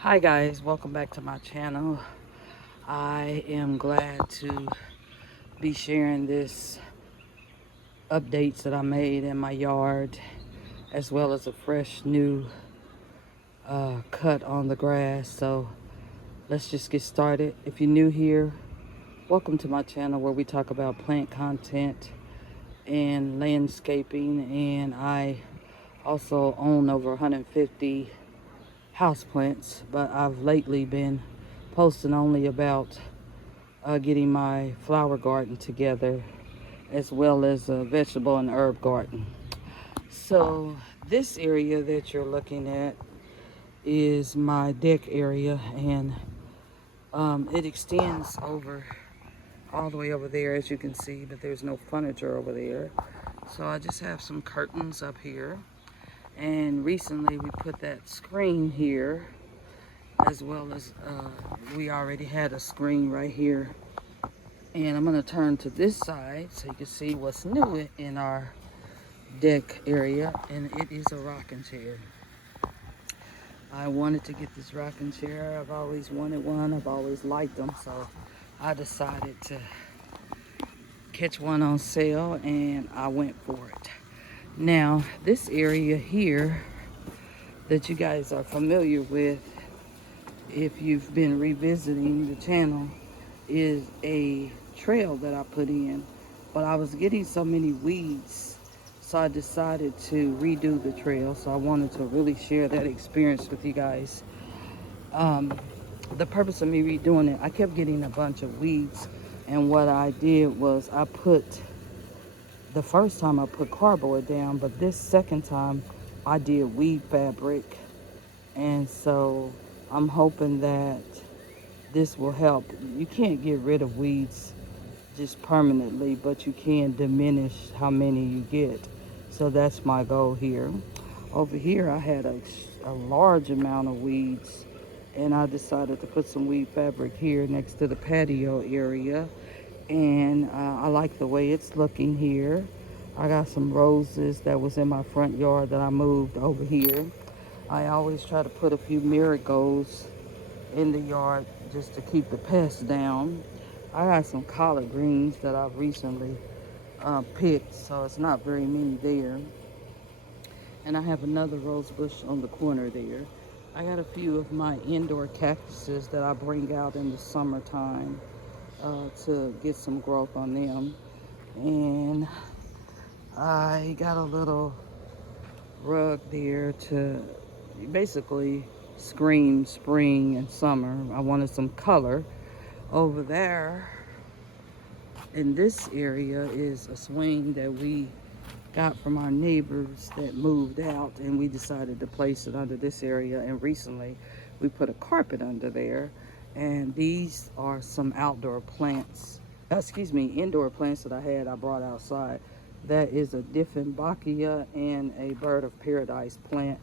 Hi guys, welcome back to my channel. I am glad to be sharing this updates that I made in my yard, as well as a fresh new cut on the grass. So let's just get started. If you're new here, welcome to my channel where we talk about plant content and landscaping, and I also own over 150 houseplants, but I've lately been posting only about getting my flower garden together, as well as a vegetable and herb garden. So this area that you're looking at is my deck area, and it extends over all the way over there, as you can see, but there's no furniture over there. So I just have some curtains up here, and recently we put that screen here, as well as we already had a screen right here. And I'm going to turn to this side so you can see what's new in our deck area, and it is a rocking chair. I wanted to get this rocking chair. I've always wanted one. I've always liked them, so I decided to catch one on sale, and I went for it. Now, this area here that you guys are familiar with, if you've been revisiting the channel, is a trail that I put in, but I was getting so many weeds, so I decided to redo the trail. So I wanted to really share that experience with you guys. The purpose of me redoing it, I kept getting a bunch of weeds, and what I did was the first time I put cardboard down, but this second time I did weed fabric. And so I'm hoping that this will help. You can't get rid of weeds just permanently, but you can diminish how many you get. So that's my goal here. Over here I had a large amount of weeds, and I decided to put some weed fabric here next to the patio area, and I like the way it's looking here. I got some roses that was in my front yard that I moved over here. I always try to put a few marigolds in the yard just to keep the pests down. I got some collard greens that I've recently picked, so it's not very many there. And I have another rose bush on the corner there. I got a few of my indoor cactuses that I bring out in the summertime to get some growth on them. And I got a little rug there to basically scream spring and summer. I wanted some color. Over there in this area is a swing that we got from our neighbors that moved out, and we decided to place it under this area. And recently we put a carpet under there, and these are some outdoor plants, indoor plants that I brought outside. That is a Dieffenbachia and a bird of paradise plant.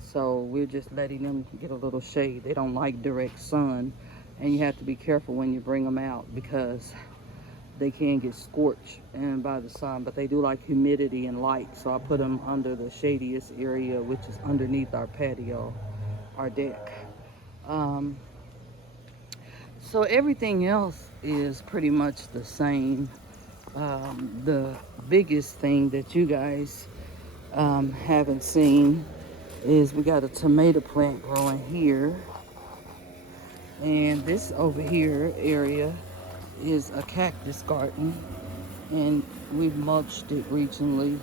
So we're just letting them get a little shade. They don't like direct sun, and you have to be careful when you bring them out because they can get scorched and by the sun, but they do like humidity and light. So I put them under the shadiest area, which is underneath our patio, our deck. Um, so everything else is pretty much the same. The biggest thing that you guys haven't seen is we got a tomato plant growing here, and this over here area is a cactus garden, and we've mulched it recently,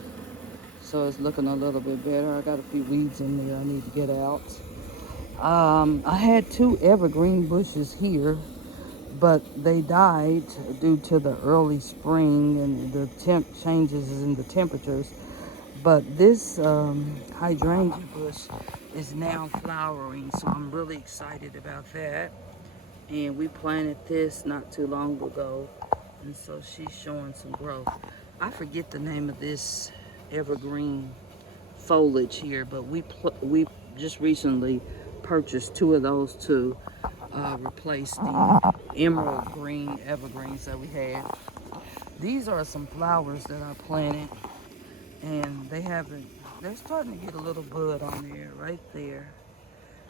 so it's looking a little bit better. I got a few weeds in there I need to get out. I had two evergreen bushes here, but they died due to the early spring and the temp changes in the temperatures. But this hydrangea bush is now flowering, so I'm really excited about that. And we planted this not too long ago, and so she's showing some growth. I forget the name of this evergreen foliage here, but we just recently purchased two of those to replace the emerald green evergreens that we had. These are some flowers that I planted, and they're starting to get a little bud on there, right there.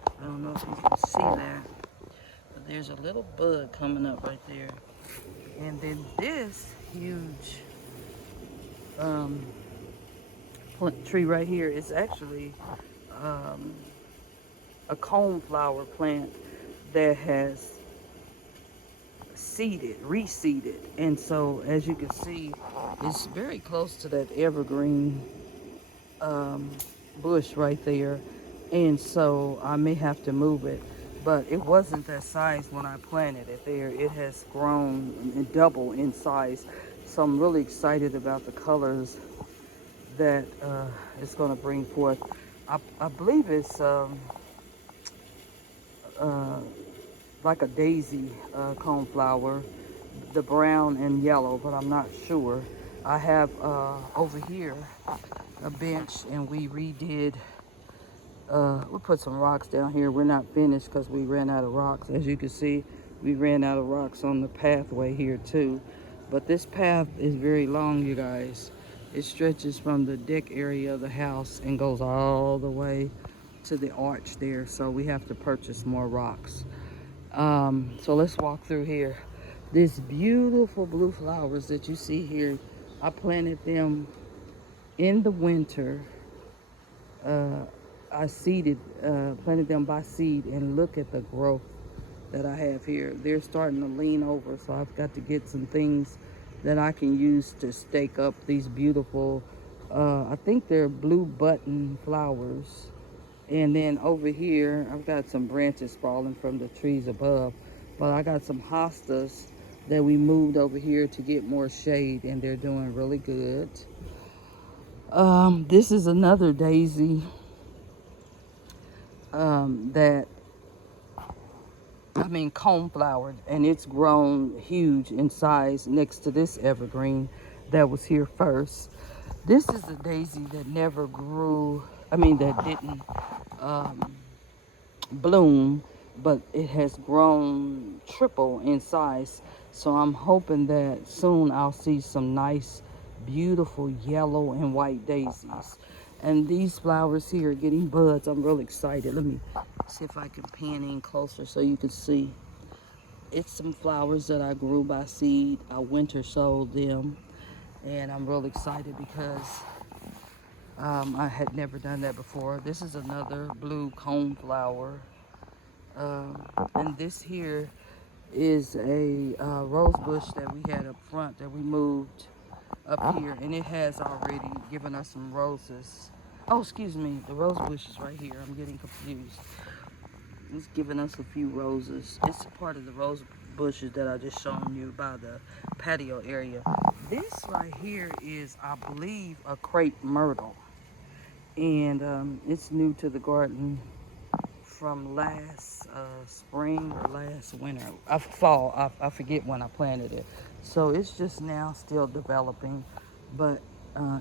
I don't know if you can see that, but there's a little bud coming up right there. And then this huge um, tree right here is actually um, a coneflower plant that has reseeded. And so as you can see, it's very close to that evergreen um, bush right there. And so I may have to move it, but it wasn't that size when I planted it there. It has grown and double in size. So I'm really excited about the colors that it's going to bring forth. I believe it's uh, like a daisy coneflower, the brown and yellow, but I'm not sure. I have over here a bench, and we redid, we put some rocks down here. We're not finished because we ran out of rocks. As you can see, we ran out of rocks on the pathway here too. But this path is very long, you guys. It stretches from the deck area of the house and goes all the way to the arch there. So we have to purchase more rocks. So let's walk through here. These beautiful blue flowers that you see here, I planted them in the winter. I planted them by seed, and look at the growth that I have here. They're starting to lean over, so I've got to get some things that I can use to stake up these beautiful, I think they're blue button flowers. And then over here, I've got some branches falling from the trees above, but I got some hostas that we moved over here to get more shade, and they're doing really good. This is another daisy coneflower, and it's grown huge in size next to this evergreen that was here first. This is a daisy that never grew, that didn't bloom, but it has grown triple in size. So I'm hoping that soon I'll see some nice, beautiful yellow and white daisies. And these flowers here are getting buds. I'm really excited. Let me see if I can pan in closer so you can see. It's some flowers that I grew by seed. I winter sowed them. And I'm really excited because I had never done that before. This is another blue coneflower. And this here is a rose bush that we had up front that we moved up here, and it has already given us some roses. Oh, excuse me, the rose bush is right here. I'm getting confused. It's giving us a few roses. It's a part of the rose bushes that I just shown you by the patio area. This right here is, I believe, a crepe myrtle, and it's new to the garden from last spring or last winter, fall. I forget when I planted it. So it's just now still developing, but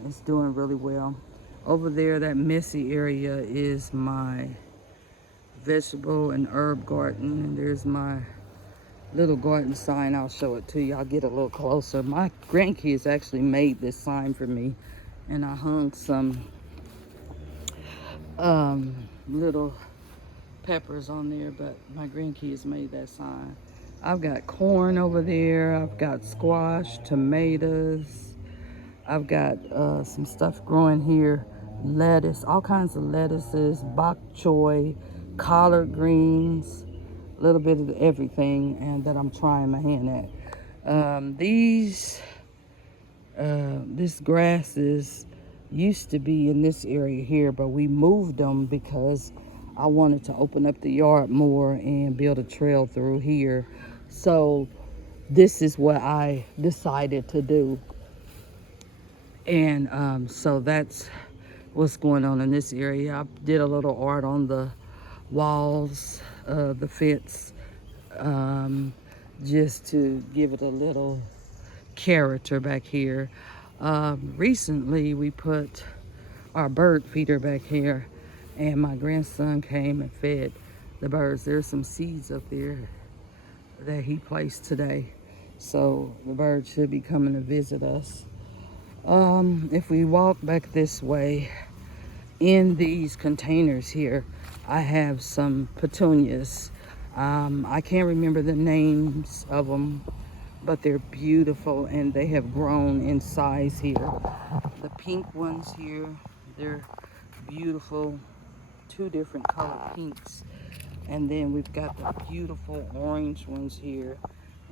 it's doing really well. Over there, that messy area is my vegetable and herb garden, and there's my little garden sign. I'll show it to you. I'll get a little closer. My grandkids actually made this sign for me, and I hung some little peppers on there, but my grandkids made that sign. I've got corn over there. I've got squash, tomatoes. I've got some stuff growing here. Lettuce, all kinds of lettuces, bok choy, collard greens, a little bit of everything, and that I'm trying my hand at. This grasses used to be in this area here, but we moved them because I wanted to open up the yard more and build a trail through here. So this is what I decided to do. And so that's what's going on in this area. I did a little art on the walls, the fence, just to give it a little character back here. Recently we put our bird feeder back here, and my grandson came and fed the birds. There's some seeds up there that he placed today, so the birds should be coming to visit us. If we walk back this way, in these containers here, I have some petunias. I can't remember the names of them, but they're beautiful and they have grown in size here. The pink ones here, they're beautiful, two different color pinks. And then we've got the beautiful orange ones here.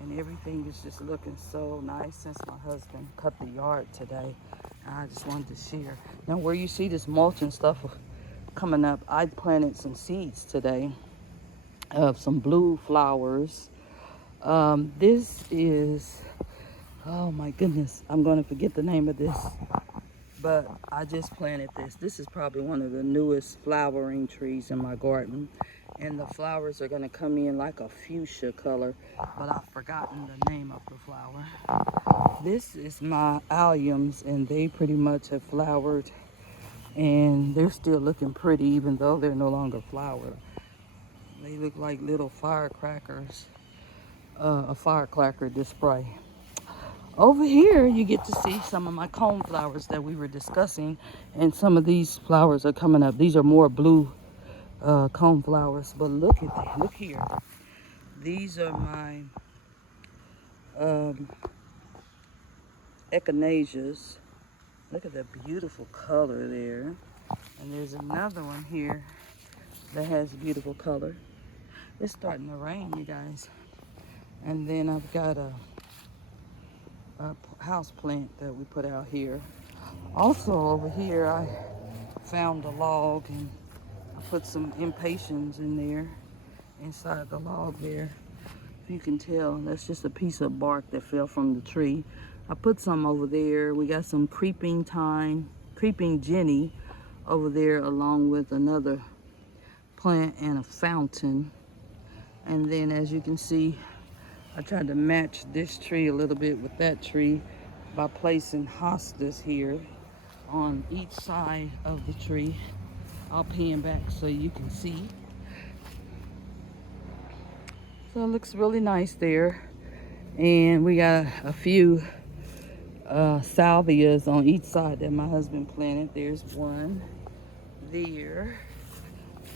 And everything is just looking so nice since my husband cut the yard today. I just wanted to share. Now where you see this mulch and stuff coming up, I planted some seeds today of some blue flowers. This is, oh my goodness, I'm going to forget the name of this, but I just planted this. This is probably one of the newest flowering trees in my garden, and the flowers are going to come in like a fuchsia color, but I've forgotten the name of the flower. This is my alliums, and they pretty much have flowered, and they're still looking pretty even though they're no longer flowered. They look like little firecrackers, a firecracker display. Over here, you get to see some of my cone flowers that we were discussing, and some of these flowers are coming up. These are more blue cone flowers, but look at that. Look here. These are my echinaceas. Look at the beautiful color there. And there's another one here that has a beautiful color. It's starting to rain, you guys. And then I've got a house plant that we put out here. Also over here, I found a log and I put some impatiens in there, inside the log there. If you can tell, that's just a piece of bark that fell from the tree. I put some over there. We got some creeping Jenny over there, along with another plant and a fountain. And then as you can see, I tried to match this tree a little bit with that tree by placing hostas here on each side of the tree. I'll pan back so you can see. So it looks really nice there. And we got a few salvias on each side that my husband planted. There's one there.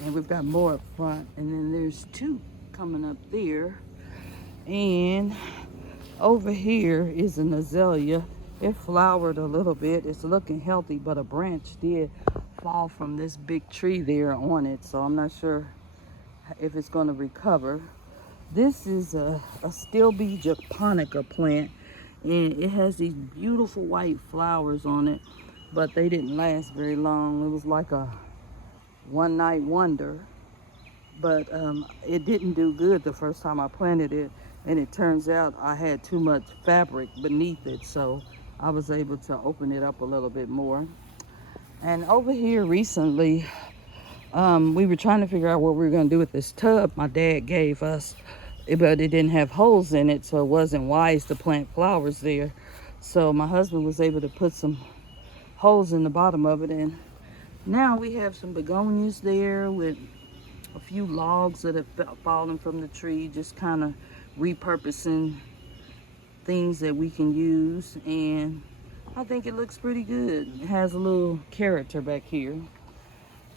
And we've got more up front. And then there's two coming up there. And over here is an azalea. It flowered a little bit. It's looking healthy, but a branch did fall from this big tree there on it. So I'm not sure if it's going to recover. This is a Stilbe japonica plant, and it has these beautiful white flowers on it, but they didn't last very long. It was like a one-night wonder, but it didn't do good the first time I planted it, and it turns out I had too much fabric beneath it, so I was able to open it up a little bit more. And over here recently, we were trying to figure out what we were going to do with this tub my dad gave us, but it didn't have holes in it, so it wasn't wise to plant flowers there. So my husband was able to put some holes in the bottom of it, and now we have some begonias there with a few logs that have fallen from the tree, just kind of repurposing things that we can use, and I think it looks pretty good. It has a little character back here.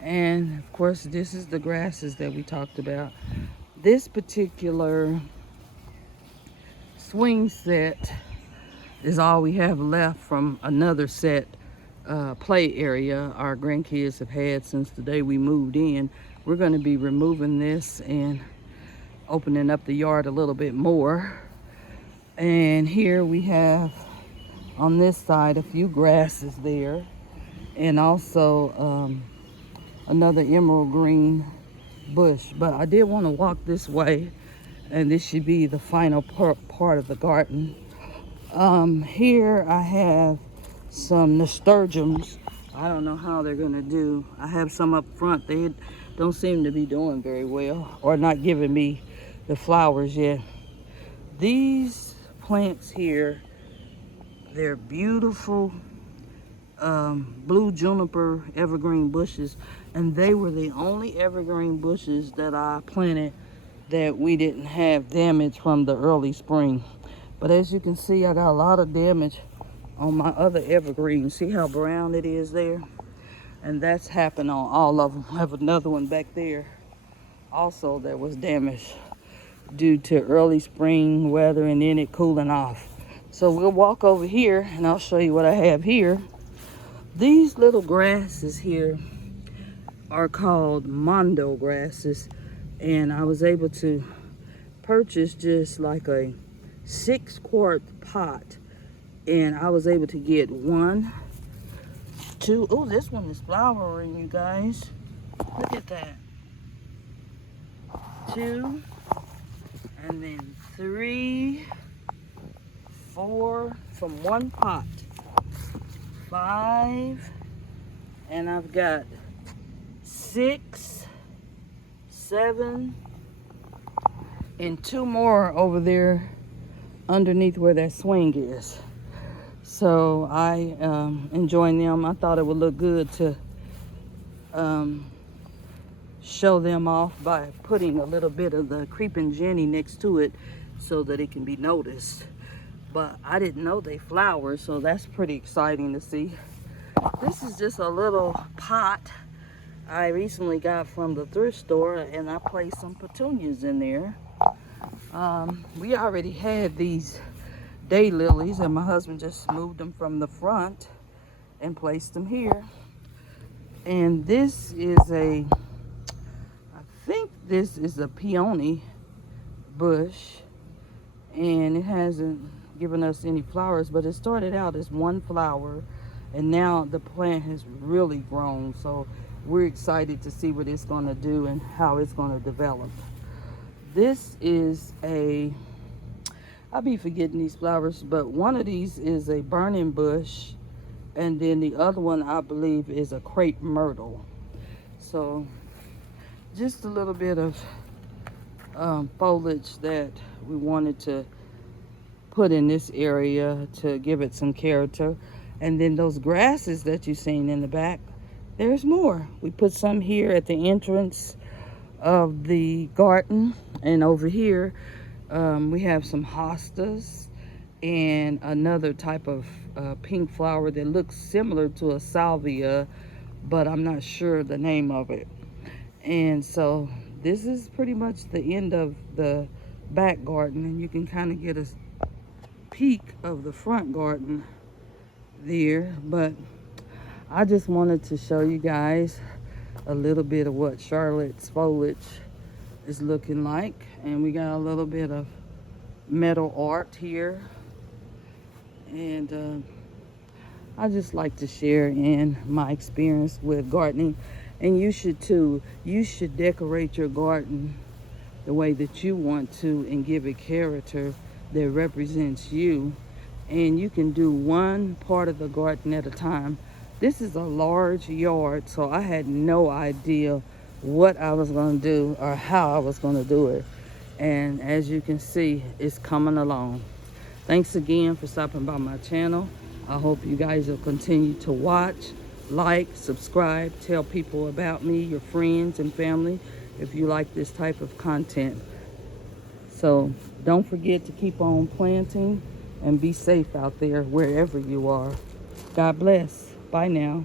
And of course, this is the grasses that we talked about. This particular swing set is all we have left from another set play area our grandkids have had since the day we moved in. We're going to be removing this and opening up the yard a little bit more. And here we have on this side a few grasses there, and also another emerald green bush. But I did want to walk this way, and this should be the final part of the garden. Here I have some nasturtiums. I don't know how they're gonna do. I have some up front. They don't seem to be doing very well, or not giving me the flowers yet. These plants here, they're beautiful blue juniper evergreen bushes, and they were the only evergreen bushes that I planted that we didn't have damage from the early spring. But as you can see, I got a lot of damage on my other evergreens. See how brown it is there? And that's happened on all of them. I have another one back there also that was damaged due to early spring weather and then it cooling off. So we'll walk over here and I'll show you what I have here. These little grasses here are called mondo grasses, and I was able to purchase just like a 6-quart pot, and I was able to get 1, 2. Oh, this one is flowering, you guys. Look at that. 2, and then 3, 4 from 1 pot. 5, and I've got 6, 7, and 2 more over there underneath where that swing is. So I enjoying them. I thought it would look good to show them off by putting a little bit of the creeping Jenny next to it so that it can be noticed. But I didn't know they flower, so that's pretty exciting to see. This is just a little pot I recently got from the thrift store, and I placed some petunias in there. We already had these daylilies, and my husband just moved them from the front and placed them here. And this is I think this is a peony bush, and it hasn't given us any flowers, but it started out as 1 flower, and now the plant has really grown. So we're excited to see what it's going to do and how it's going to develop. This is I'll be forgetting these flowers, but one of these is a burning bush, and then the other one I believe is a crepe myrtle. So just a little bit of foliage that we wanted to put in this area to give it some character. And then those grasses that you've seen in the back, there's more. We put some here at the entrance of the garden, and over here we have some hostas and another type of pink flower that looks similar to a salvia, but I'm not sure the name of it. And so this is pretty much the end of the back garden, and you can kind of get a peek of the front garden there. But I just wanted to show you guys a little bit of what Charlotte's foliage is looking like. And we got a little bit of metal art here, and I just like to share in my experience with gardening, and you should too. You should decorate your garden the way that you want to and give it character that represents you. And you can do one part of the garden at a time. This is a large yard, so I had no idea what I was going to do or how I was going to do it. And as you can see, it's coming along. Thanks again for stopping by my channel. I hope you guys will continue to watch, like, subscribe, tell people about me, your friends and family, if you like this type of content. So don't forget to keep on planting and be safe out there wherever you are. God bless. Bye now.